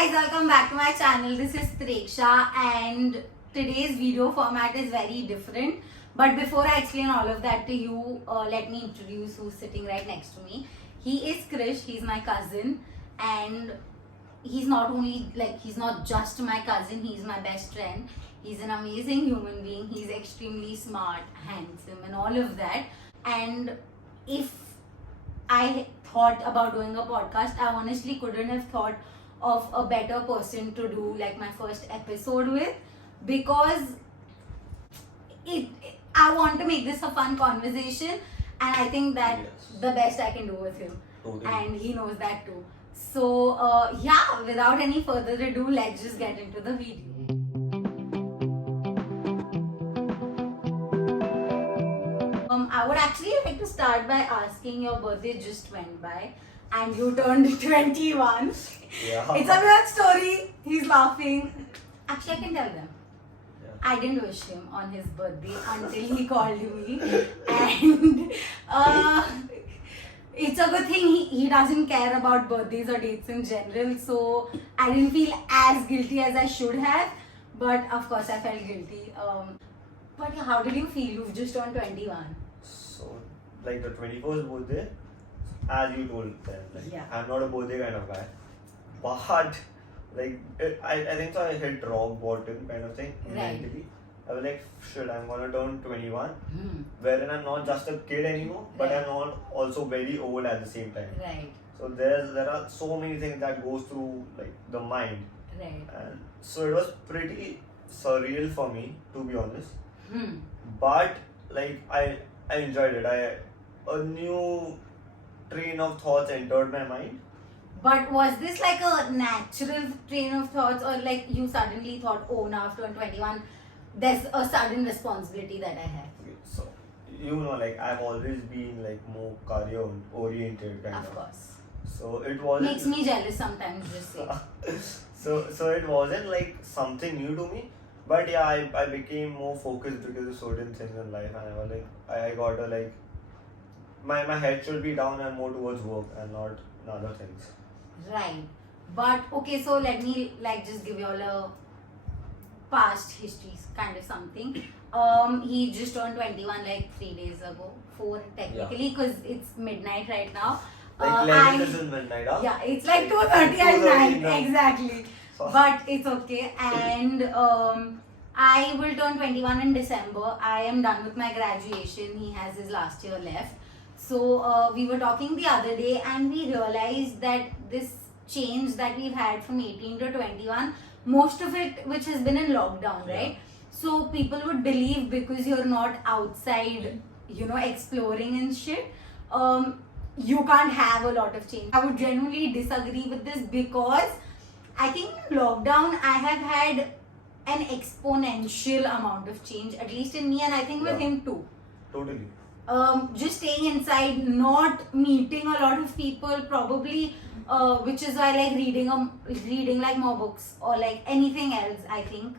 guys, welcome back to my channel. This is Preksha and today's video format is very different. But before I explain all of that to you, let me introduce who's sitting right next to me. He is Krish, he's my cousin, and he's not just my cousin, he's my best friend. He's an amazing human being, he's extremely smart, handsome and all of that. And if I thought about doing a podcast, I honestly couldn't have thought of a better person to do like my first episode with, because I want to make this a fun conversation, and I think that the best I can do with him. Totally. And he knows that too. So without any further ado, let's just get into the video. I would actually like to start by asking, your birthday just went by and you turned 21. Yeah. It's a weird story. He's laughing. Actually, I can tell them. Yeah. I didn't wish him on his birthday until he called me. And it's a good thing he doesn't care about birthdays or dates in general. So I didn't feel as guilty as I should have. But of course, I felt guilty. But yeah, how did you feel? You've just turned 21. So, like the 21st birthday, as you told them, like, Yeah. I'm not a birthday kind of guy. But, like, I think so I hit rock bottom kind of thing. Right. Mentally. I was like, shit, I'm gonna turn 21. Hmm. Wherein I'm not just a kid anymore, but Right. I'm not also very old at the same time. Right, So there are so many things that goes through like the mind. right. And so it was pretty surreal for me, to be honest. Hmm. But like I enjoyed it. A new train of thoughts entered my mind. But was this like a natural train of thoughts, or like you suddenly thought, oh, now after 21, there's a sudden responsibility that I have? Okay, so like I've always been like more career oriented kind of. Of course. So it wasn't. Makes me jealous sometimes, just say. So it wasn't like something new to me. But yeah, I became more focused because of certain things in life, and I was like I gotta like my head should be down and more towards work and not other things. Right. But okay, so let me like just give you all a past history kind of something. He just turned 21 like 3 days ago. 4 technically, because it's midnight right now. Like 11 is in midnight, huh? Yeah, it's like 2:30 at 2:30 night. Exactly. But it's okay. And I will turn 21 in December. I am done with my graduation. He has his last year left. So we were talking the other day and we realized that this change that we've had from 18 to 21, most of it which has been in lockdown, right? So people would believe because you're not outside, exploring and shit, you can't have a lot of change. I would genuinely disagree with this, because I think in lockdown I have had an exponential amount of change, at least in me, and I think with Yeah. him too. Totally. Just staying inside, not meeting a lot of people, probably, which is why like reading like more books or like anything else, I think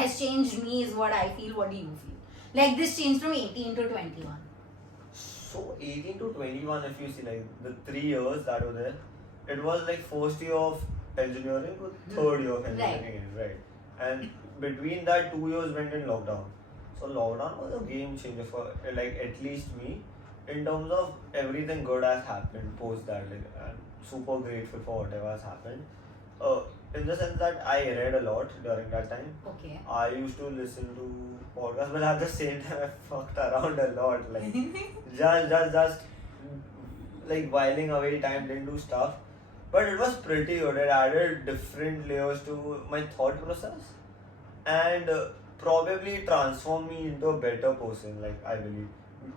has changed me, is what I feel. What do you feel? Like this changed from 18 to 21. So 18 to 21, if you see like the 3 years that were there, it was like first year of engineering to third year of engineering, right? And between that 2 years went in lockdown. So lockdown was a game changer for like at least me, in terms of everything good has happened post that. Like I'm super grateful for whatever has happened. In the sense that I read a lot during that time. Okay. I used to listen to podcasts, but at the same time I fucked around a lot. Like just like whiling away time, didn't do stuff. But it was pretty good. It added different layers to my thought process, and probably transformed me into a better person. Like I believe,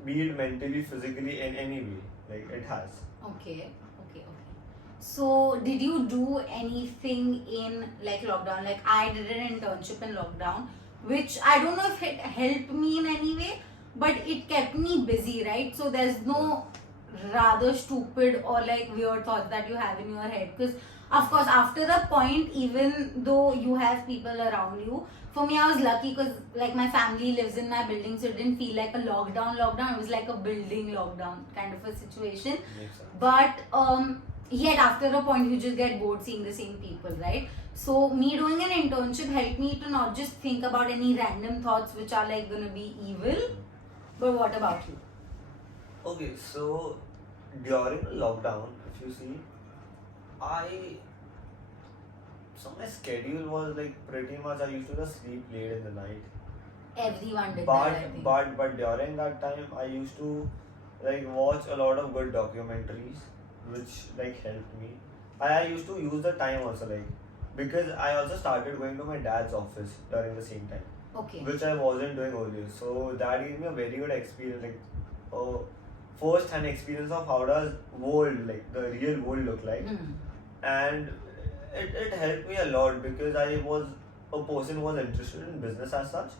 be it mentally, physically, in any way. Like it has. Okay. So did you do anything in like lockdown? Like I did an internship in lockdown, which I don't know if it helped me in any way, but it kept me busy, right? So there's no rather stupid or like weird thoughts that you have in your head, because of course after the point, even though you have people around you, for me I was lucky because like my family lives in my building, so it didn't feel like a lockdown. It was like a building lockdown kind of a situation. Makes sense. But yet after a point you just get bored seeing the same people, right? So me doing an internship helped me to not just think about any random thoughts which are like gonna be evil. But what about you? Okay, so during the lockdown, if you see, I so my schedule was like pretty much I used to just sleep late in the night. Everyone did But that, I think. but during that time I used to like watch a lot of good documentaries which like helped me. I used to use the time also like because I also started going to my dad's office during the same time, Okay. which I wasn't doing earlier. So that gave me a very good experience, like first hand experience of how does world like the real world look like. And it helped me a lot because I was a person who was interested in business as such.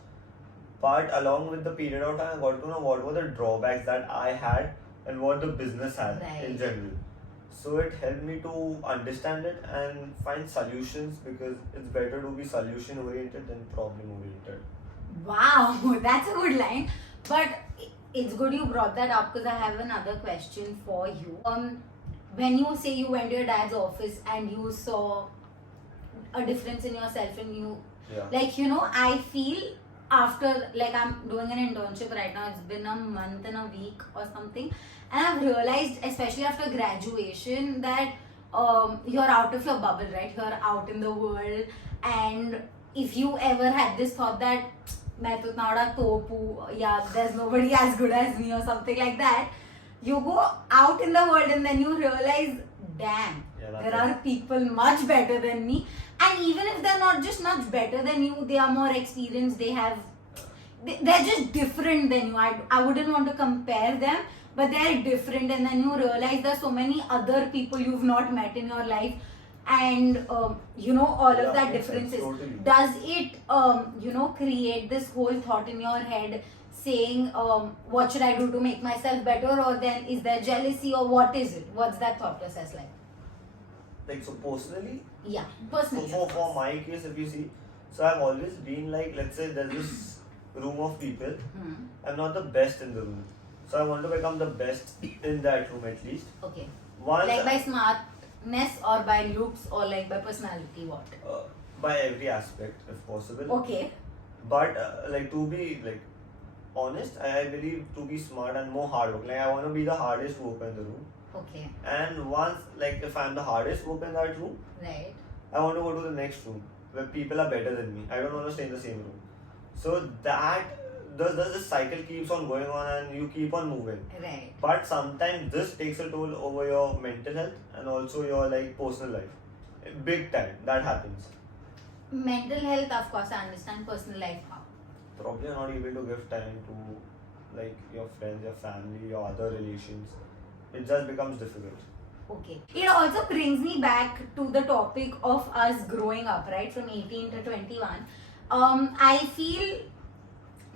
But along with the period of time, I got to know what were the drawbacks that I had and what the business had in Right. general. So it helped me to understand it and find solutions because it's better to be solution oriented than problem oriented. Wow, that's a good line. But it's good you brought that up because I have another question for you. When you say you went to your dad's office and you saw a difference in yourself and you, Yeah. like, you know, I feel after, like, I'm doing an internship right now, it's been a month and a week or something, and I've realized, especially after graduation, that you're out of your bubble, right? You're out in the world, and if you ever had this thought that मैं तो इतना बड़ा तोप हूँ, yeah, there's nobody as good as me or something like that, you go out in the world and then you realize, damn, there are people much better than me. And even if they're not just much better than you, they are more experienced, they're just different than you. I wouldn't want to compare them, but they're different. And then you realize there's so many other people you've not met in your life. And you know, all of that differences. Totally. Does it, you know, create this whole thought in your head saying, what should I do to make myself better? Or then is there jealousy or what is it? What's that thought process like? Like, so personally, Yeah, personally. for my case, if you see, so I've always been like, let's say there's this room of people, I'm not the best in the room. So I want to become the best in that room at least. Okay. Once Like by smartness or by looks or like by personality, what? by every aspect, if possible. Okay. But like to be like honest, I believe to be smart and more hard work. Like I want to be the hardest worker in the room. Okay. And once, like if I'm the hardest worker in that room, Right. I want to go to the next room where people are better than me. I don't want to stay in the same room. So that this cycle keeps on going on and you keep on moving. Right. But sometimes this takes a toll over your mental health and also your like personal life. Big time that happens. Mental health, of course, I understand. Personal life, how? Probably you're not able to give time to like your friends, your family, your other relations. It just becomes difficult. Okay. It also brings me back to the topic of us growing up, right? From 18 to 21. I feel,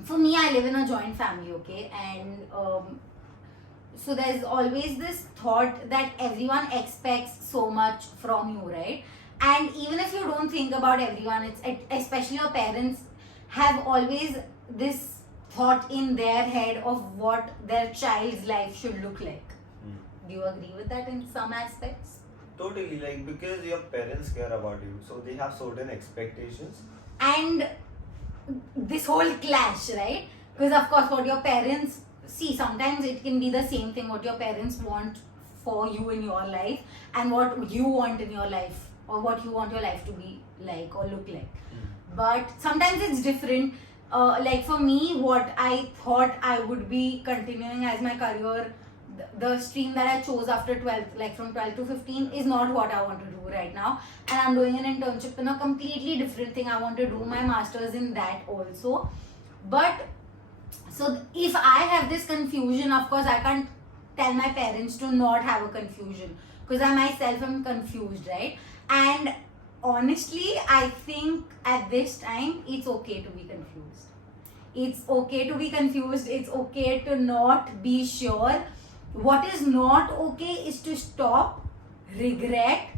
for me, I live in a joint family, okay? And so there's always this thought that everyone expects so much from you, right? And even if you don't think about everyone, it's especially your parents have always this thought in their head of what their child's life should look like. Do you agree with that in some aspects? Totally, like because your parents care about you, so they have certain expectations. And this whole clash, right? Because of course what your parents see, sometimes it can be the same thing what your parents want for you in your life and what you want in your life or what you want your life to be like or look like. But sometimes it's different. Like for me, what I thought I would be continuing as my career, the stream that I chose after 12th, like from 12 to 15, is not what I want to do right now. And I'm doing an internship in a completely different thing. I want to do my master's in that also. But so if I have this confusion, of course, I can't tell my parents to not have a confusion because I myself am confused, right? And honestly, I think at this time, it's okay to be confused. It's okay to be confused. It's okay to not be sure. What is not okay is to stop, regret,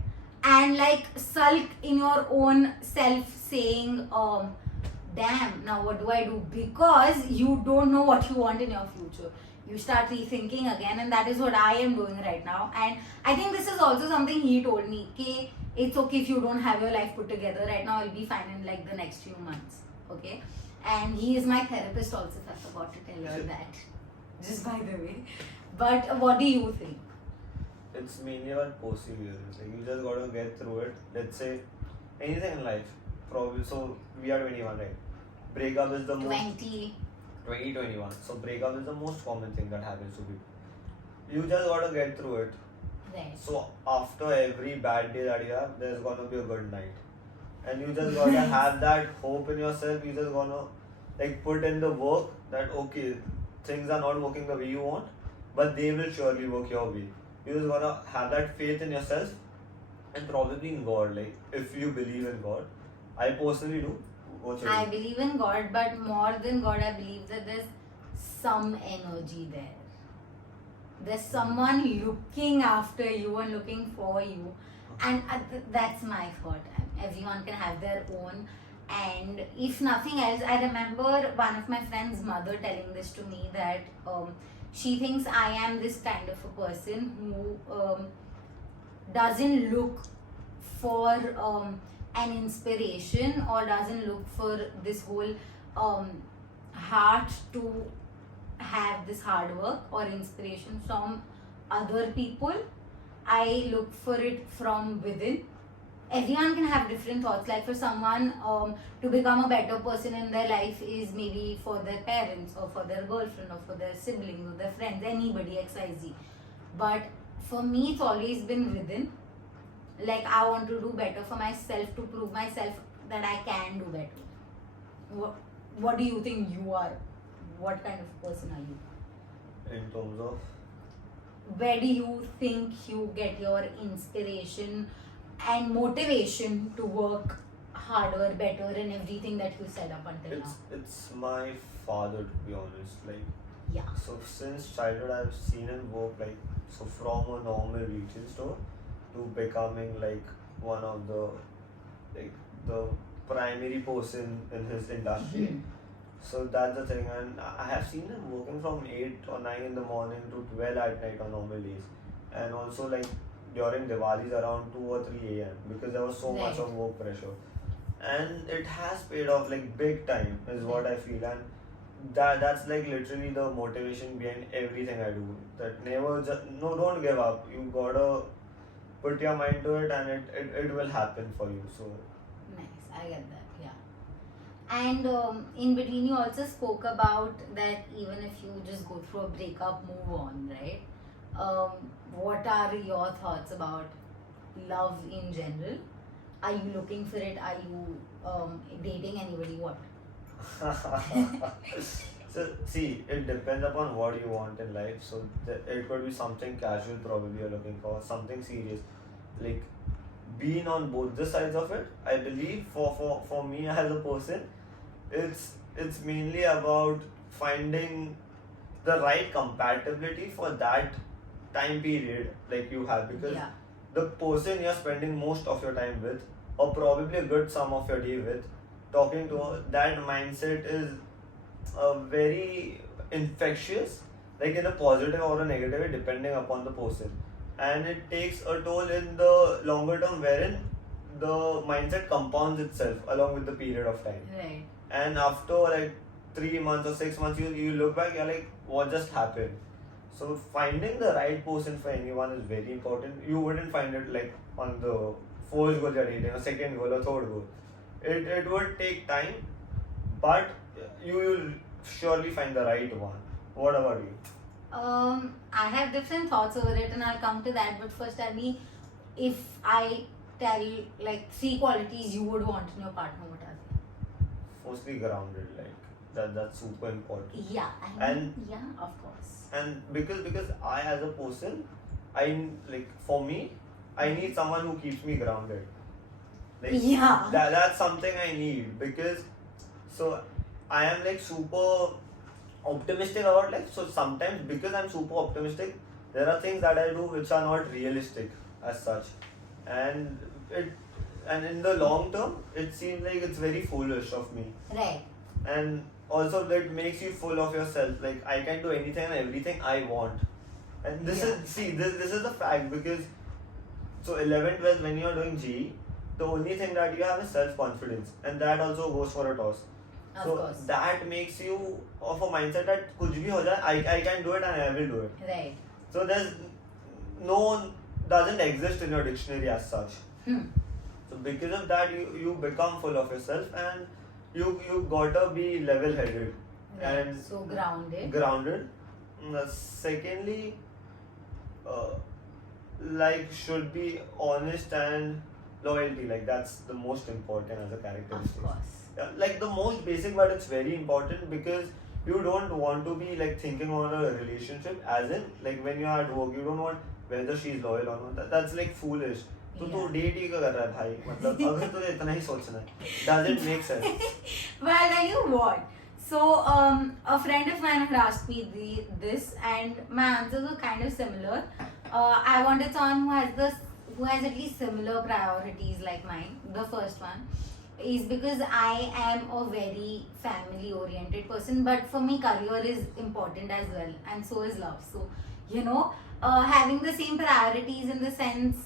and like sulk in your own self saying, damn, now what do I do? Because you don't know what you want in your future. You start rethinking again, and that is what I am doing right now. And I think this is also something he told me, okay, it's okay if you don't have your life put together right now, I'll be fine in like the next few months. Okay. And he is my therapist also, if I forgot to tell you all that. Just by the way. But what do you think? It's mainly about perseverance. Like you just gotta get through it. Let's say anything in life. Probably so we are 21, right? Breakup is the most 2021. So breakup is the most common thing that happens to people. You just gotta get through it. Right. So after every bad day that you have, there's gonna be a good night. And you just gotta have that hope in yourself. You just gonna like put in the work that okay, things are not working the way you want, but they will surely work your way. You just gotta have that faith in yourself and probably in God. Like if you believe in God, I personally do. What's your I view? believe in God, but more than God, I believe that there's some energy there. There's someone looking after you and looking for you, and that's my thought. Everyone can have their own, and if nothing else, I remember one of my friend's mother telling this to me that she thinks I am this kind of a person who doesn't look for an inspiration or doesn't look for this whole heart to have this hard work or inspiration from other people. I look for it from within. Everyone can have different thoughts. Like for someone to become a better person in their life is maybe for their parents or for their girlfriend or for their siblings or their friends, anybody, XYZ. But for me, it's always been within. Like I want to do better for myself, to prove myself that I can do better. What do you think you are? What kind of person are you? In terms of Where do you think you get your inspiration and motivation to work harder, better, and everything that you said up until now? it's my father, to be honest. Like Yeah. so since childhood I've seen him work like so from a normal retail store to becoming like one of the primary person in his industry. So that's the thing, and I have seen him working from 8 or 9 in the morning to 12 at night on normal days, and also like during Diwali's around 2 or 3 a.m. because there was so much Right. of work pressure, and it has paid off like big time is what I feel, and that's like literally the motivation behind everything I do. That never just no, don't give up. You gotta put your mind to it, and it will happen for you. So Nice, I get that, yeah. And in between, you also spoke about that even if you just go through a breakup, move on, right? What are your thoughts about love in general? Are you looking for it? Are you dating anybody? What? so see, it depends upon what you want in life. So it could be something casual, probably you're looking for something serious, like being on both the sides of it. I believe for me as a person, it's mainly about finding the right compatibility for that time period like you have, because Yeah. the person you're spending most of your time with, or probably a good sum of your day with, talking to her, that mindset is very infectious, like in a positive or a negative way, depending upon the person. And it takes a toll in the longer term, wherein the mindset compounds itself along with the period of time. Right. And after like 3 months or 6 months, you look back, you're like, what just happened? So finding the right person for anyone is very important. You wouldn't find it like on the first goal you're dating, or second goal, or third goal. It would take time, but you will surely find the right one. What about you? I have different thoughts over it, and I'll come to that. But first, tell me, if I tell like 3 qualities you would want in your partner, what are they? Firstly, grounded, like that's super important. Yeah, yeah, of course. And because I as a person, like for me, I need someone who keeps me grounded. Like Yeah. that's something I need, because so I am like super optimistic about life. So sometimes because I'm super optimistic, there are things that I do which are not realistic as such, and it and in the long term, it seems like it's very foolish of me. Right. And also that makes you full of yourself. Like I can do anything and everything I want. And this this is the fact, because so 11th, 12th when you are doing GE, the only thing that you have is self-confidence, and that also goes for a toss. Of course. That makes you of a mindset that kuch bhi ho jaye, I can do it and I will do it. Right. So there's no doesn't exist in your dictionary as such. So because of that, you become full of yourself, and you gotta be level-headed and so grounded. Secondly, like should be honest and loyalty. Like that's the most important as a characteristic. Of course. Yeah, like the most basic, but it's very important, because you don't want to be like thinking on a relationship as in like when you're at work, you don't want whether she's loyal or not. That's like foolish. तो तू date ही कर रहा है भाई, मतलब अगर तुझे इतना ही सोचना है, does it make sense? Well, I'll tell you what. So, a friend of mine had asked me this, and my answers were kind of similar. I wanted someone who has at least similar priorities like mine. The first one is because I am a very family-oriented person, but for me, career is important as well, and so is love. So, having the same priorities in the sense,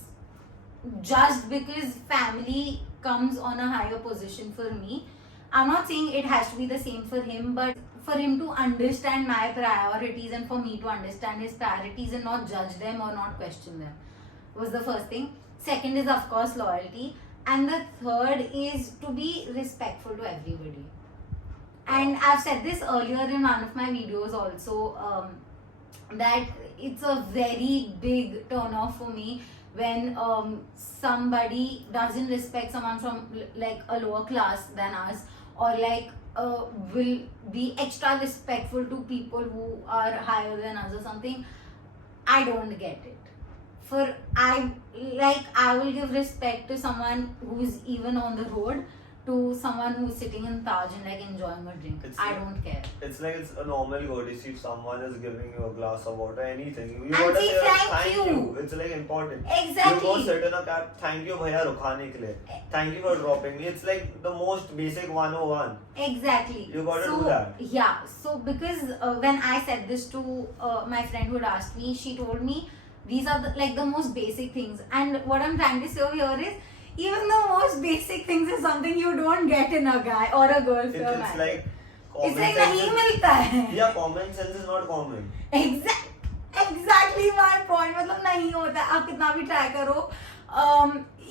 just because family comes on a higher position for me, I'm not saying it has to be the same for him, but for him to understand my priorities and for me to understand his priorities and not judge them or not question them was the first thing. Second is of course loyalty, and the third is to be respectful to everybody. And I've said this earlier in one of my videos also, that it's a very big turn off for me when somebody doesn't respect someone from like a lower class than us, or like will be extra respectful to people who are higher than us or something. I don't get it. I will give respect to someone who's even on the road, to someone who's sitting in Taj and like enjoying a drink. I don't care. It's like it's a normal courtesy if someone is giving you a glass of water, anything. You And gotta say say thank you. It's like important. Exactly. You go sit in a cab, thank you bhaiya rukhane ke liye. Thank you for dropping me. It's like the most basic 101. Exactly. You gotta do that. Yeah. So because when I said this to my friend who had asked me, she told me these are the most basic things. And what I'm trying to say here is, even the most basic things is something you don't get in a guy or a girl for a man. It's like nahi milta hai. Yeah, common sense is not common. Exactly my point. मतलब नहीं होता है. आप कितना भी try करो,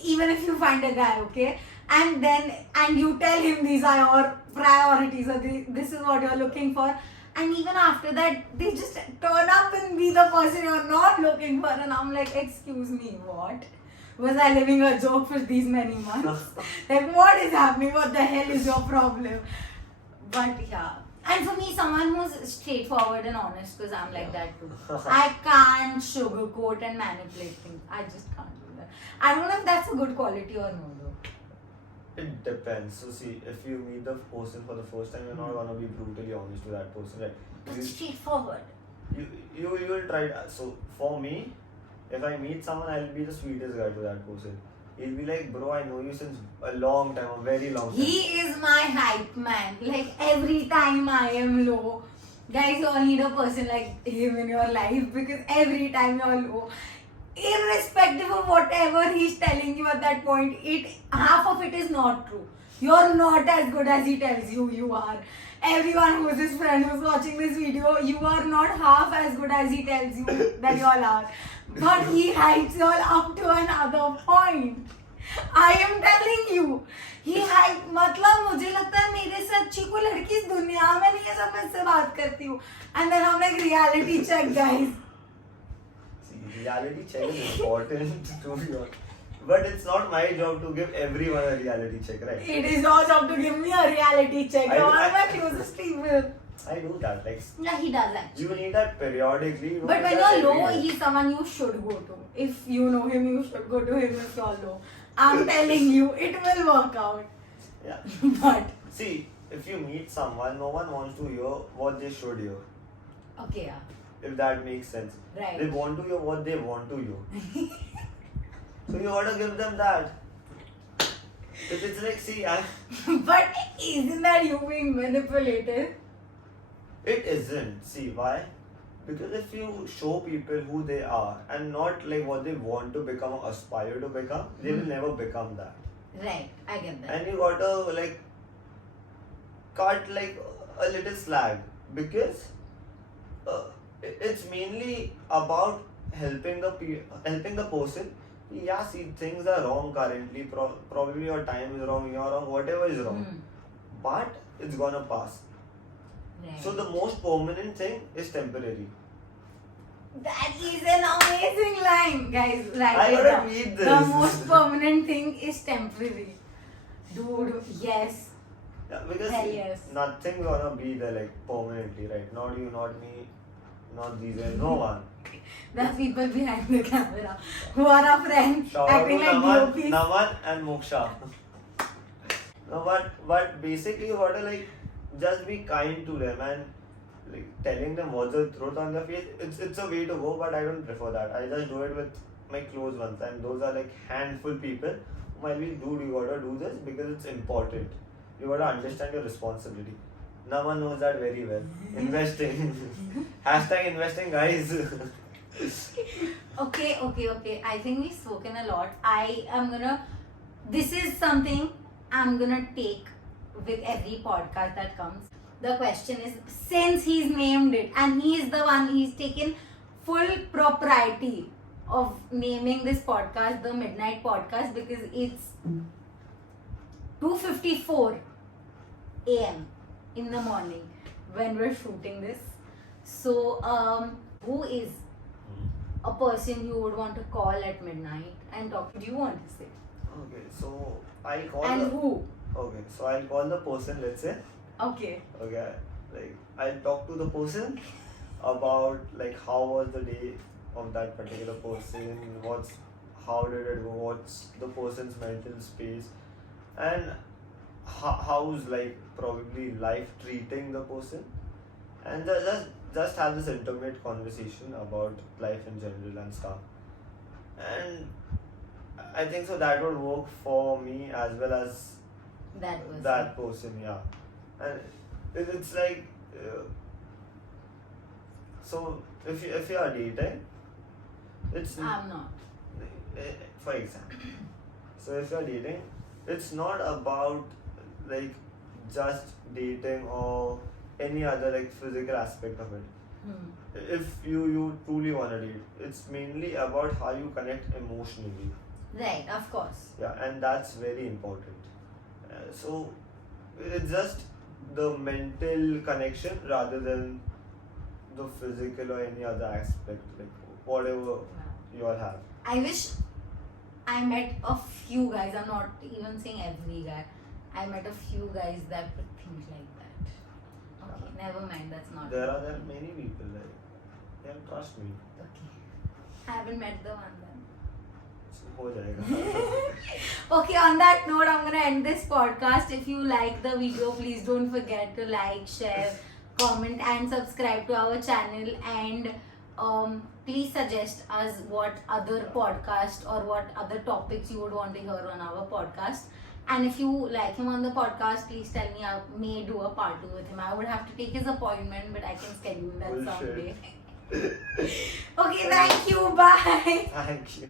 even if you find a guy, okay, and you tell him these are your priorities or this is what you're looking for, and even after that they just turn up and be the person you're not looking for, and I'm like, excuse me, what? Was I living a joke for these many months? Like, what is happening? What the hell is your problem? But yeah. And for me, someone who's straightforward and honest, because I'm like that too. I can't sugarcoat and manipulate things. I just can't do that. I don't know if that's a good quality or no, though. It depends. So see, if you meet the person for the first time, you're not gonna be brutally honest with that person, right? But straightforward. You will try. So for me, if I meet someone, I'll be the sweetest guy to that person. He'll be like, bro, I know you since a long time, a very long time. He is my hype man. Like, every time I am low, guys, you all need a person like him in your life, because every time you're low, irrespective of whatever he's telling you at that point, half of it is not true. You're not as good as he tells you you are. Everyone who's his friend who's watching this video, you are not half as good as he tells you that you all are. But he hypes you all up to another point. I am telling you. He hype, मतलब मुझे लगता है मेरे से अच्छी कोई लड़की इस दुनिया में नहीं है जब मैं इससे बात करती हूँ. And then I'm like, reality check, guys. See, reality check is important to be honest. But it's not my job to give everyone a reality check, right? It is your job to give me a reality check. You're one of my closest people. I do that. Like, yeah, he does actually. You need that periodically. But when you're low, he's someone you should go to. If you know him, you should go to him if you're low. I'm telling you, it will work out. Yeah. But see, if you meet someone, no one wants to hear what they should hear. Okay, yeah. If that makes sense. Right. They want to hear what they want to hear. So you gotta give them that. It's like, see, But isn't that you being manipulated? it isn't. See, why? Because if you show people who they are and not like what they want to become or aspire to become, they will never become that. Right, I get that. And you gotta like cut like a little slack because it's mainly about helping the person. Yeah, see, things are wrong currently. Probably your time is wrong, you're wrong, whatever is wrong. But it's gonna pass. Right. So the most permanent thing is temporary. That is an amazing line, guys. Write I it gotta down. read The this. most permanent thing is temporary. Dude, yes. Yeah, because Hell see, yes. nothing's gonna be there like permanently, right? Not you, not me, not these guys, no one. The people behind the camera who are our friends Shout out to acting like Naman, DOPs. Naman and Moksha. No, but basically you gotta like just be kind to them and like telling them what's the truth on their face. It's a way to go, but I don't prefer that. I just do it with my close ones, and those are like handful people. While we dude, you gotta do this because it's important. You gotta understand your responsibility. Naman knows that very well. Investing. Hashtag investing, guys. Okay. I think we've spoken a lot. This is something I'm gonna take with every podcast that comes. The question is, since he's named it and he's the one, he's taken full propriety of naming this podcast the Midnight Podcast because it's 2:54 a.m. in the morning when we're shooting this. So, who is a person you would want to call at midnight and talk? Do you want to say? Okay, so I'll call And the. who? Okay, so I'll call the person. Let's say. Okay. Okay, like I'll talk to the person about like how was the day of that particular person, how did it go, what's the person's mental space, and how's like probably life treating the person, and just have this intimate conversation about life in general and stuff. And I think so that would work for me as well as That was that person, yeah. And it's like so if you are dating, it's I'm not. for example. So if you are dating, it's not about like just dating or any other like physical aspect of it. If you truly want to date, it's mainly about how you connect emotionally. Right, of course. Yeah, and that's very important. So it's just the mental connection rather than the physical or any other aspect, like whatever you all have. I wish I met a few guys. I'm not even saying every guy. I met a few guys that would think like that. Okay, never mind. That's not. There are many people like, yeah, trust me. Okay. I haven't met the one then. हो जाएगा. Okay, on that note, I'm gonna end this podcast. If you like the video, please don't forget to like, share, comment, and subscribe to our channel. And please suggest us what other podcast or what other topics you would want to hear on our podcast. And if you like him on the podcast, please tell me. I may do a part 2 with him. I would have to take his appointment, but I can schedule that Bullshit. someday. Okay, thank you. Bye. Thank you.